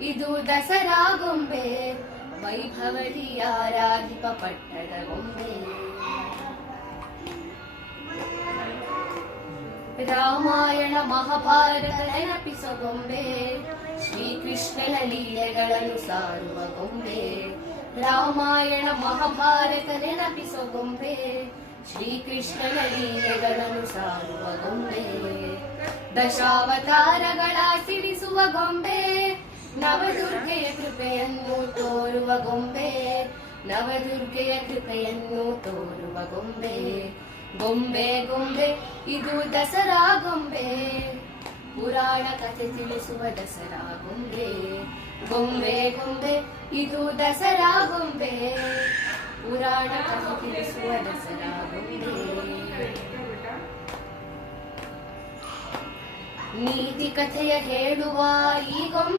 ಇದು ದಸರಾ ಗೊಂಬೆ ವೈಭವದಿ ಆರಾಧಿಪ ಪಟ್ಟದ ಗೊಂಬೆ. ರಾಮಾಯಣ ಮಹಾಭಾರತ ನೆನಪಿಸೋ ಗೊಂಬೆ, ಶ್ರೀಕೃಷ್ಣನ ಲೀಲೆಗಳನ್ನು ಸಾರುವ ಗೊಂಬೆ. ರಾಮಾಯಣ ಮಹಾಭಾರತ ನೆನಪಿಸೋ ಗೊಂಬೆ, ಶ್ರೀಕೃಷ್ಣನ ಲೀಲೆಗಳನ್ನು ಸಾರುವ ಗೊಂಬೆ. ದಶಾವತಾರಗಳ ಸಿಡಿಸುವ ಗೊಂಬೆ, ನವದುರ್ಗೆಯ ಕೃಪೆಯನ್ನು ತೋರುವ ಗೊಂಬೆ. ನವದುರ್ಗೆಯ ಕೃಪೆಯನ್ನು ತೋರುವ ಗೊಂಬೆ. ಗೊಂಬೆ ಗೊಂಬೆ ಇದು ದಸರಾ ಗೊಂಬೆ, ಪುರಾಣ ಕಥೆ ತಿಳಿಸುವ ದಸರಾ ಗೊಂಬೆ. ಗೊಂಬೆ ಗೊಂಬೆ ಇದು ದಸರಾ ಗೊಂಬೆ, ಪುರಾಣ ಕಥೆ ತಿಳಿಸುವ ದಸರಾ ಗೊಂಬೆ. ನೀತಿ ಕಥೆಯ ಹೇಳುವ ಈ ಗೊಂಬೆ